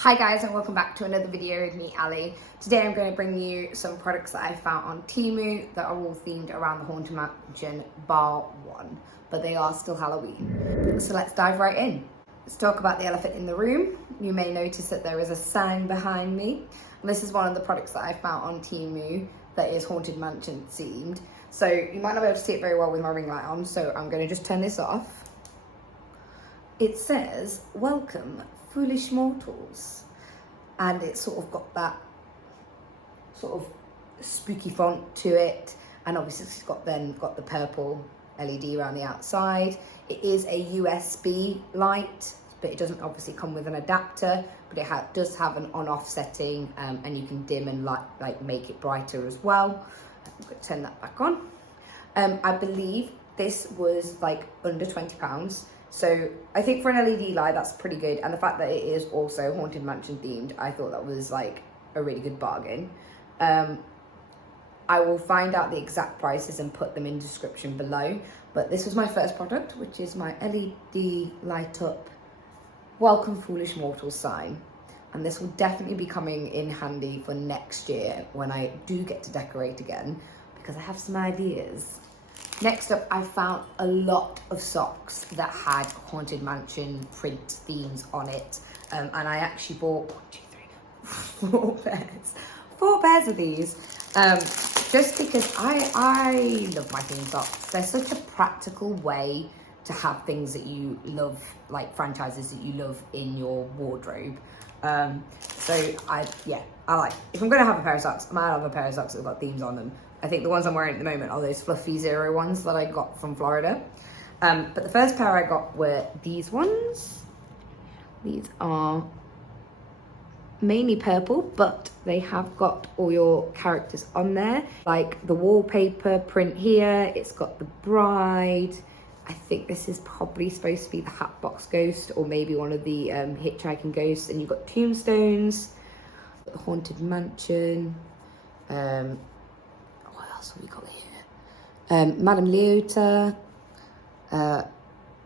Hi guys, and welcome back to another video with me, Ali. Today I'm going to bring you some products that I found on TEMU that are all themed around the Haunted Mansion bar one, but they are still Halloween. So let's dive right in. Let's talk about the elephant in the room. You may notice that there is a sign behind me. And this is one of the products that I found on TEMU that is Haunted Mansion themed. So you might not be able to see it very well with my ring light on, so I'm going to just turn this off. It says, "Welcome, foolish mortals," and it's sort of got that sort of spooky font to it, and obviously it's got the purple LED around the outside. It is a USB light, but it doesn't obviously come with an adapter, but it does have an on-off setting, and you can dim and like make it brighter as well. I'm going to turn that back on. I believe this was like under £20. So I think for an LED light, that's pretty good. And the fact that it is also Haunted Mansion themed, I thought that was like a really good bargain. I will find out the exact prices and put them in description below. But this was my first product, which is my LED light up "Welcome Foolish Mortals" sign. And this will definitely be coming in handy for next year when I do get to decorate again, because I have some ideas. Next up, I found a lot of socks that had Haunted Mansion print themes on it. And I actually bought 4 pairs. 4 pairs of these. Just because I love my theme socks. They're such a practical way to have things that you love, like franchises that you love in your wardrobe. So I like, if I'm gonna have a pair of socks, I might have a pair of socks that have got themes on them. I think the ones I'm wearing at the moment are those fluffy zero ones that I got from Florida. But the first pair I got were these ones. These are mainly purple, but they have got all your characters on there. Like the wallpaper print here, it's got the bride. I think this is probably supposed to be the Hatbox Ghost, or maybe one of the hitchhiking ghosts. And you've got tombstones, the Haunted Mansion. What else have we got here? Madame Leota,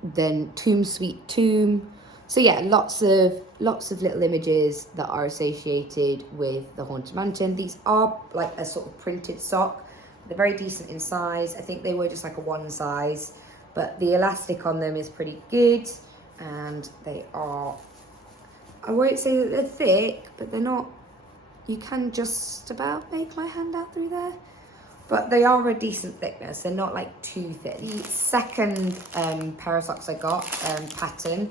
then Tomb Sweet Tomb. So yeah, lots of little images that are associated with the Haunted Mansion. These are like a sort of printed sock. They're very decent in size. I think they were just like a 1 size, but the elastic on them is pretty good, and they are, I won't say that they're thick, but they're not, you can just about make my hand out through there. But they are a decent thickness. They're not like too thin. The second pair of socks I got, pattern,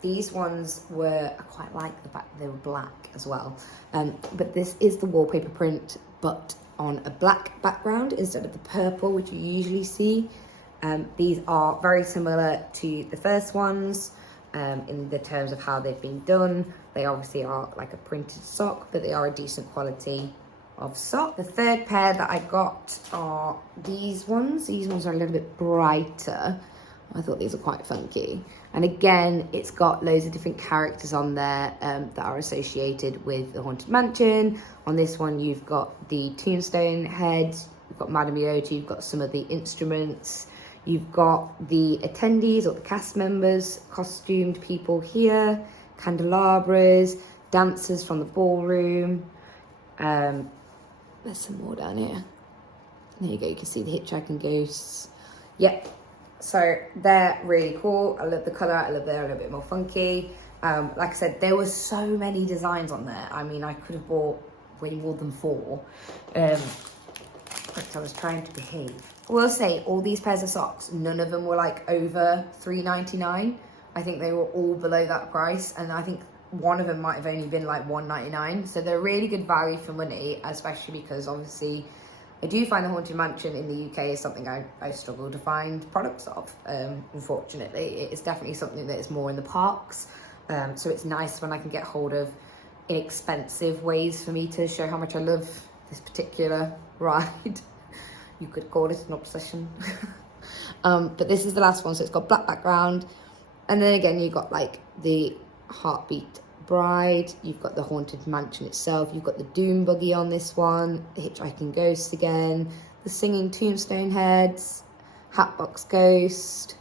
these ones were, I quite like the fact that they were black as well. But this is the wallpaper print, but on a black background instead of the purple, which you usually see. These are very similar to the first ones in the terms of how they've been done. They obviously are like a printed sock, but they are a decent quality of sock. The third pair that I got are these ones. These ones are a little bit brighter. I thought these were quite funky. And again, it's got loads of different characters on there that are associated with the Haunted Mansion. On this one, you've got the tombstone head, you've got Madame Leota, you've got some of the instruments, you've got the attendees or the cast members, costumed people here, candelabras, dancers from the ballroom. There's some more down here. There you go, you can see the hitchhiking ghosts. Yep, so they're really cool. I love the colour, I love they're a little bit more funky. Like I said, there were so many designs on there. I mean, I could have bought way more than 4. But I was trying to behave. I will say, all these pairs of socks, none of them were like over £3.99. I think they were all below that price, and I think one of them might have only been like £1.99. So they're really good value for money, especially because obviously I do find the Haunted Mansion in the UK is something I struggle to find products of. Unfortunately, it is definitely something that is more in the parks. So it's nice when I can get hold of inexpensive ways for me to show how much I love this particular ride. You could call it an obsession. But this is the last one, so it's got black background. And then again, you've got like the Heartbeat Bride, you've got the Haunted Mansion itself, you've got the Doom Buggy on this one, the Hitchhiking Ghosts again, the Singing Tombstone Heads, Hatbox Ghost,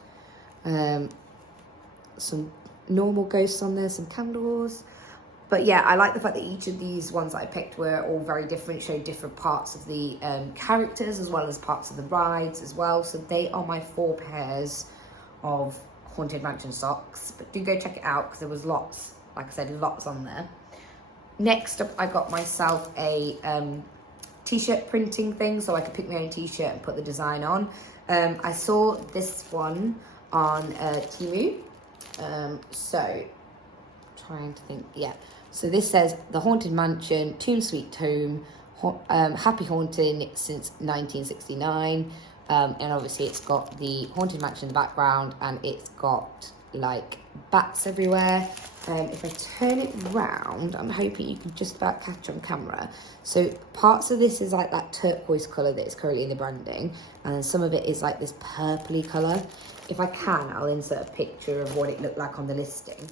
some normal ghosts on there, some candles. But yeah, I like the fact that each of these ones that I picked were all very different, showed different parts of the characters as well as parts of the rides as well. So they are my 4 pairs of Haunted Mansion socks. But do go check it out because there was lots, like I said, lots on there. Next up, I got myself a t-shirt printing thing so I could pick my own t-shirt and put the design on. I saw this one on TEMU. So, trying to think, yeah. So this says, the Haunted Mansion, Tomb Sweet Home, happy haunting since 1969. And obviously it's got the Haunted Mansion in the background and it's got like bats everywhere. If I turn it round, I'm hoping you can just about catch on camera. So parts of this is like that turquoise colour that is currently in the branding, and then some of it is like this purpley colour. If I can, I'll insert a picture of what it looked like on the listing.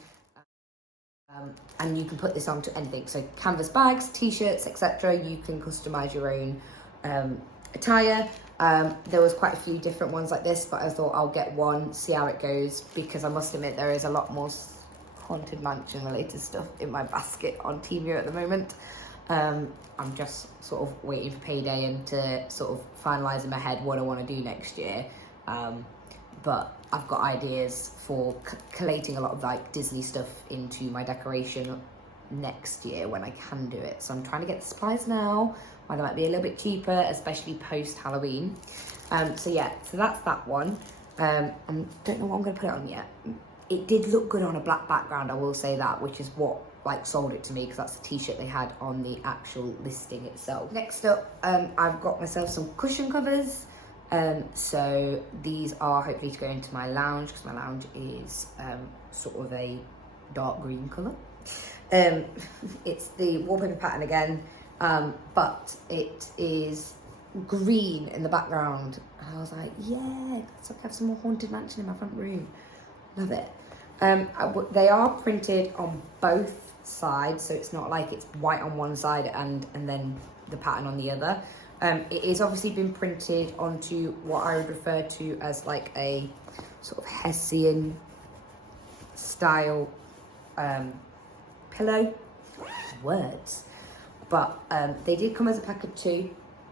And you can put this onto anything, so canvas bags, t-shirts, etc. You can customise your own attire. There was quite a few different ones like this, but I thought I'll get one, see how it goes, because I must admit there is a lot more Haunted Mansion related stuff in my basket on TEMU at the moment. I'm just sort of waiting for payday and to sort of finalise in my head what I want to do next year. But I've got ideas for collating a lot of like Disney stuff into my decoration next year when I can do it. So I'm trying to get the supplies now, while they might be a little bit cheaper, especially post Halloween. So yeah, so that's that one. I don't know what I'm going to put it on yet. It did look good on a black background, I will say that, which is what like sold it to me, because that's the t-shirt they had on the actual listing itself. Next up, I've got myself some cushion covers. So these are hopefully to go into my lounge, because my lounge is sort of a dark green colour. It's the wallpaper pattern again, but it is green in the background. And I was like, yeah, it's like I have some more Haunted Mansion in my front room. Love it. They are printed on both sides, so it's not like it's white on one side and then the pattern on the other. It is obviously been printed onto what I would refer to as like a sort of Hessian style pillow. Words. But they did come as a pack of 2.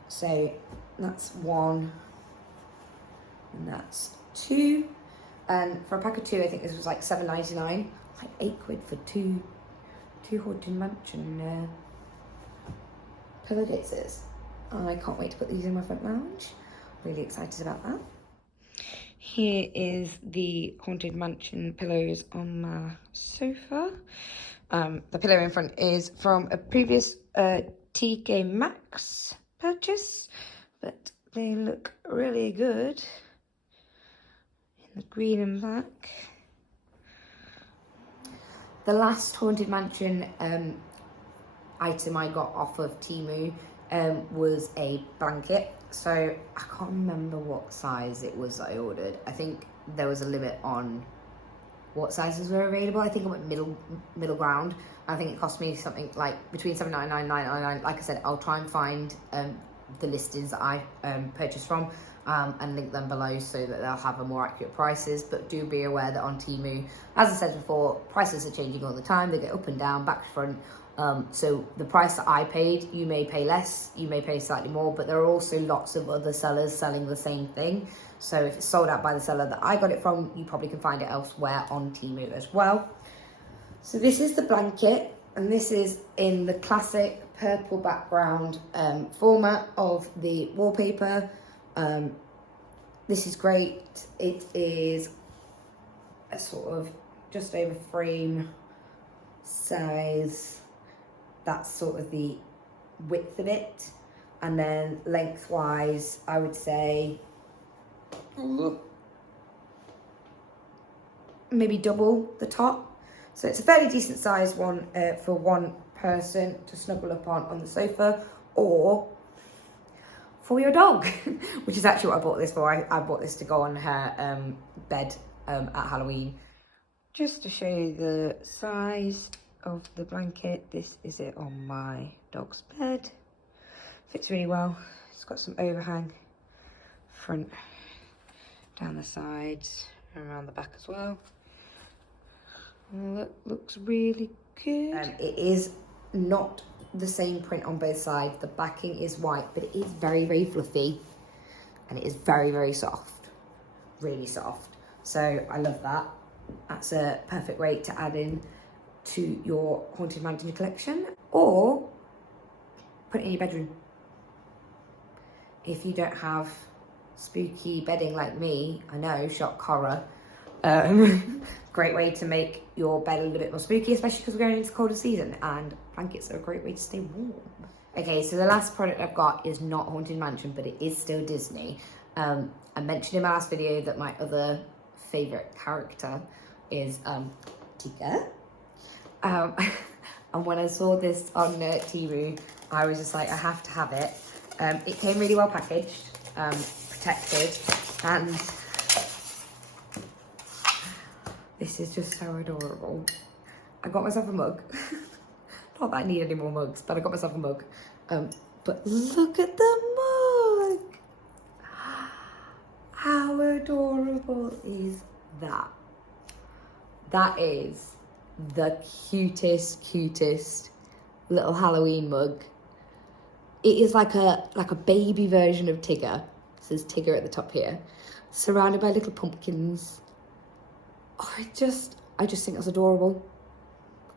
So that's 1 and that's 2. And for a pack of 2, I think this was like £7.99, like £8 for two Haunted Mansion pillowcases. I can't wait to put these in my front lounge. Really excited about that. Here is the Haunted Mansion pillows on my sofa. The pillow in front is from a previous TK Maxx purchase, but they look really good in the green and black. The last Haunted Mansion item I got off of TEMU was a blanket. So I can't remember what size it was that I ordered. I think there was a limit on what sizes were available. I think I went middle ground. I think it cost me something like between $7.99 and $9.99. Like I said, I'll try and find the listings that I purchased from and link them below so that they'll have a more accurate prices. But do be aware that on TEMU, as I said before, prices are changing all the time. They go up and down, back to front. So the price that I paid, you may pay less, you may pay slightly more, but there are also lots of other sellers selling the same thing. So if it's sold out by the seller that I got it from, you probably can find it elsewhere on TEMU as well. So this is the blanket, and this is in the classic purple background format of the wallpaper. This is great. It is a sort of just over frame size. That's sort of the width of it, and then lengthwise I would say maybe double the top. So it's a fairly decent sized one for one person to snuggle up on the sofa, or for your dog, which is actually what I bought this for. I bought this to go on her bed at Halloween. Just to show you the size of the blanket, this is it on my dog's bed. Fits really well. It's got some overhang front, down the sides, and around the back as well. And looks really good. It is not the same print on both sides. The backing is white, but it is very, very fluffy, and it is very, very soft, really soft. So I love that. That's a perfect rate to add in to your Haunted Mansion collection, or put it in your bedroom. If you don't have spooky bedding like me, I know, shock horror. Great way to make your bed a little bit more spooky, especially because we're going into the colder season, and blankets are a great way to stay warm. Okay, so the last product I've got is not Haunted Mansion, but it is still Disney. I mentioned in my last video that my other favourite character is Tigger. And when I saw this on TEMU, I was just like, I have to have it. It came really well packaged, protected, and this is just so adorable. I got myself a mug. Not that I need any more mugs, but I got myself a mug. But look at the mug! How adorable is that? That is the cutest little Halloween mug. It is like a baby version of Tigger. It says Tigger at the top here, surrounded by little pumpkins. Oh, I just think that's adorable.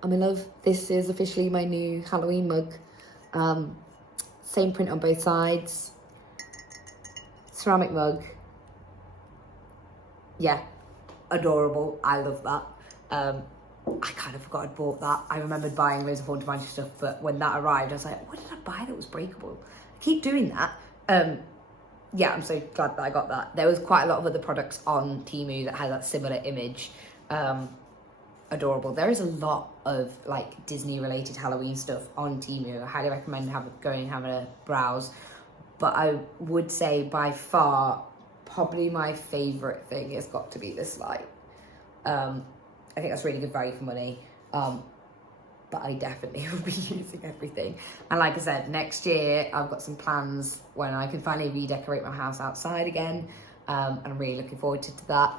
I'm in love. This is officially my new Halloween mug. Same print on both sides. Ceramic mug. Yeah, adorable. I love that. I kind of forgot I'd bought that. I remembered buying loads of Haunted Mansion stuff, but when that arrived, I was like, what did I buy that was breakable? I keep doing that. Yeah, I'm so glad that I got that. There was quite a lot of other products on TEMU that had that similar image. Adorable. There is a lot of like Disney related Halloween stuff on TEMU. I highly recommend going and having a browse. But I would say by far, probably my favourite thing has got to be this light. I think that's really good value for money. But I definitely will be using everything. And like I said, next year I've got some plans when I can finally redecorate my house outside again. And I'm really looking forward to that.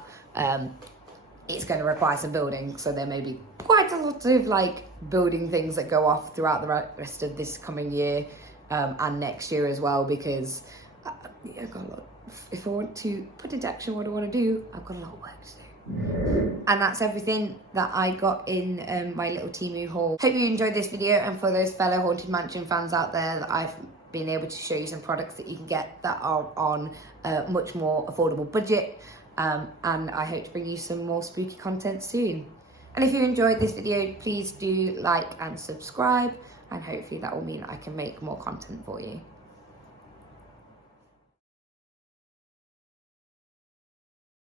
It's going to require some building, so there may be quite a lot of like building things that go off throughout the rest of this coming year and next year as well, because I've got a lot. If I want to put into action what I want to do, I've got a lot of work to do. And that's everything that I got in my little TEMU haul. Hope you enjoyed this video, and for those fellow Haunted Mansion fans out there, that I've been able to show you some products that you can get that are on a much more affordable budget, and I hope to bring you some more spooky content soon. And if you enjoyed this video, please do like and subscribe, and hopefully that will mean I can make more content for you.